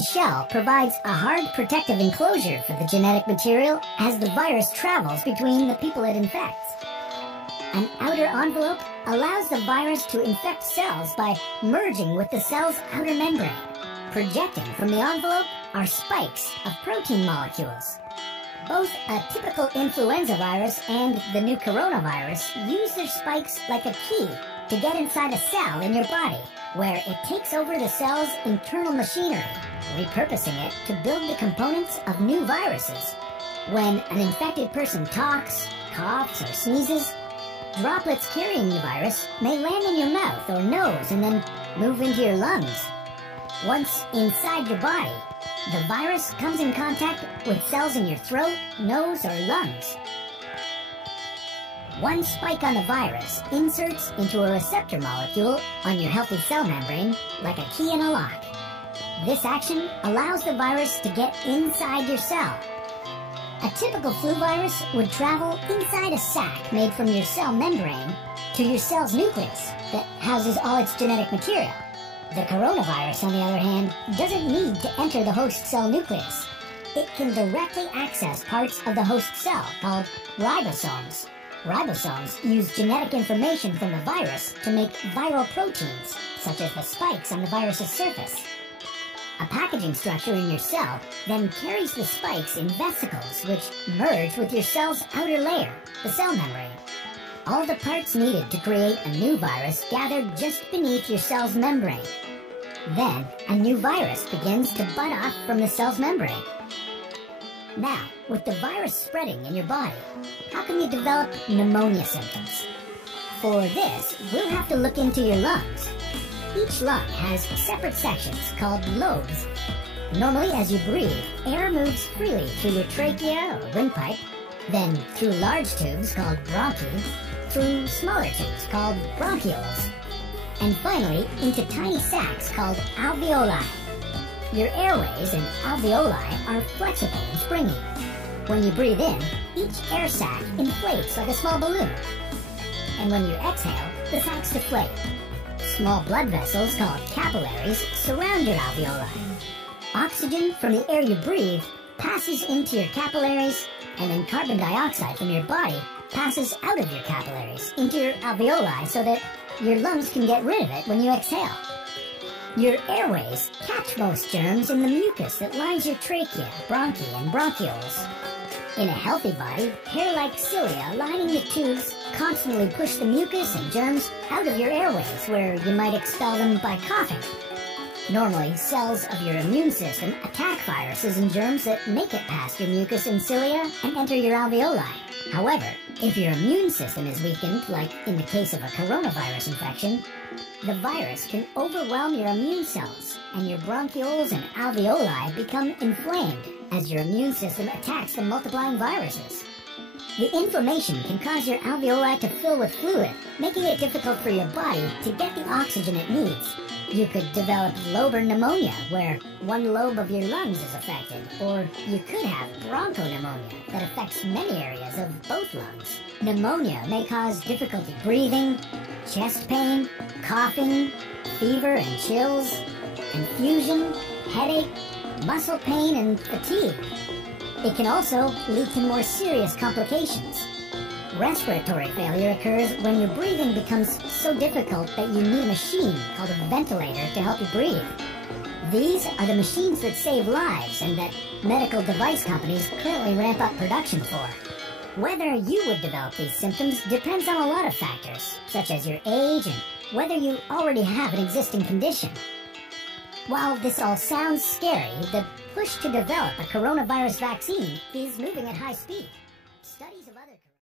shell provides a hard protective enclosure for the genetic material as the virus travels between the people it infects. An outer envelope allows the virus to infect cells by merging with the cell's outer membrane. Projecting from the envelope are spikes of protein molecules. Both a typical influenza virus and the new coronavirus use their spikes like a key to get inside a cell in your body, where it takes over the cell's internal machinery, repurposing it to build the components of new viruses. When an infected person talks, coughs, or sneezes, droplets carrying the virus may land in your mouth or nose and then move into your lungs. Once inside your body, the virus comes in contact with cells in your throat, nose, or lungs. One spike on the virus inserts into a receptor molecule on your healthy cell membrane like a key in a lock. This action allows the virus to get inside your cell. A typical flu virus would travel inside a sac made from your cell membrane to your cell's nucleus that houses all its genetic material. The coronavirus, on the other hand, doesn't need to enter the host cell nucleus. It can directly access parts of the host cell called ribosomes. Ribosomes use genetic information from the virus to make viral proteins, such as the spikes on the virus's surface. A packaging structure in your cell then carries the spikes in vesicles which merge with your cell's outer layer, the cell membrane. All the parts needed to create a new virus gathered just beneath your cell's membrane. Then, a new virus begins to bud off from the cell's membrane. Now, with the virus spreading in your body, how can you develop pneumonia symptoms? For this, we'll have to look into your lungs. Each lung has separate sections called lobes. Normally, as you breathe, air moves freely through your trachea or windpipe, then through large tubes called bronchi, through smaller tubes called bronchioles, and finally into tiny sacs called alveoli. Your airways and alveoli are flexible and springy. When you breathe in, each air sac inflates like a small balloon. And when you exhale, the sacs deflate. Small blood vessels called capillaries surround your alveoli. Oxygen from the air you breathe passes into your capillaries, and then carbon dioxide from your body passes out of your capillaries into your alveoli so that your lungs can get rid of it when you exhale. Your airways catch most germs in the mucus that lines your trachea, bronchi, and bronchioles. In a healthy body, hair-like cilia lining the tubes constantly push the mucus and germs out of your airways, where you might expel them by coughing. Normally, cells of your immune system attack viruses and germs that make it past your mucus and cilia and enter your alveoli. However, if your immune system is weakened, like in the case of a coronavirus infection, the virus can overwhelm your immune cells, and your bronchioles and alveoli become inflamed as your immune system attacks the multiplying viruses. The inflammation can cause your alveoli to fill with fluid, making it difficult for your body to get the oxygen it needs. You could develop lobar pneumonia, where one lobe of your lungs is affected, or you could have bronchopneumonia that affects many areas of both lungs. Pneumonia may cause difficulty breathing, chest pain, coughing, fever and chills, confusion, headache, muscle pain, and fatigue. It can also lead to more serious complications. Respiratory failure occurs when your breathing becomes so difficult that you need a machine called a ventilator to help you breathe. These are the machines that save lives and that medical device companies currently ramp up production for. Whether you would develop these symptoms depends on a lot of factors, such as your age and whether you already have an existing condition. While this all sounds scary, the push to develop a coronavirus vaccine is moving at high speed. Studies